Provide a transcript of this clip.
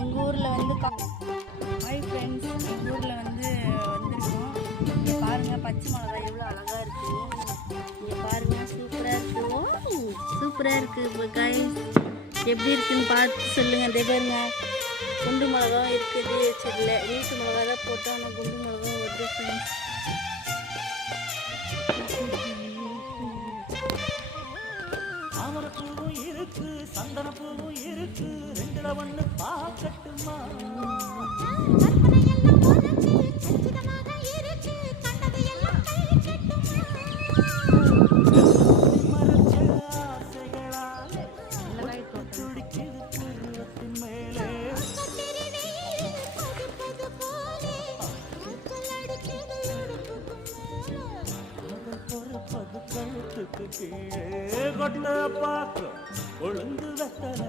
எங்கள் ஊரில் வந்து ஹாய் ஃப்ரெண்ட்ஸ், எங்கள் ஊரில் வந்து வந்திருக்கோம். இங்கே பாருங்கள், பச்சை மிளகா எவ்வளோ அழகாக இருக்குது. இங்கே பாருங்கள், சூப்பராக இருக்குது. சூப்பராக இருக்குது. இப்போ காய் எப்படி இருக்குன்னு பார்த்து சொல்லுங்கள். அதே பாருங்க, குண்டு மிளகா இருக்குது. சரியில்லை, நீட்டு மிளகா தான் போட்டோம். ஆனால் குண்டு மிளகா வருது ஃப்ரெண்ட்ஸ். தாமரப்பூவும் இருக்கு, சந்தனப்பூவும் இருக்கு, ரெண்டுல ஒண்ணு பார்க்கட்டுமா? மறைச்ச ஆசைகளால் துடிக்குது பருவத்தின் மேலே. பொறுப்பது கழுத்துக்கு கீழே கொட்ட பார்க்க ஒழுங்கு வெத்தலை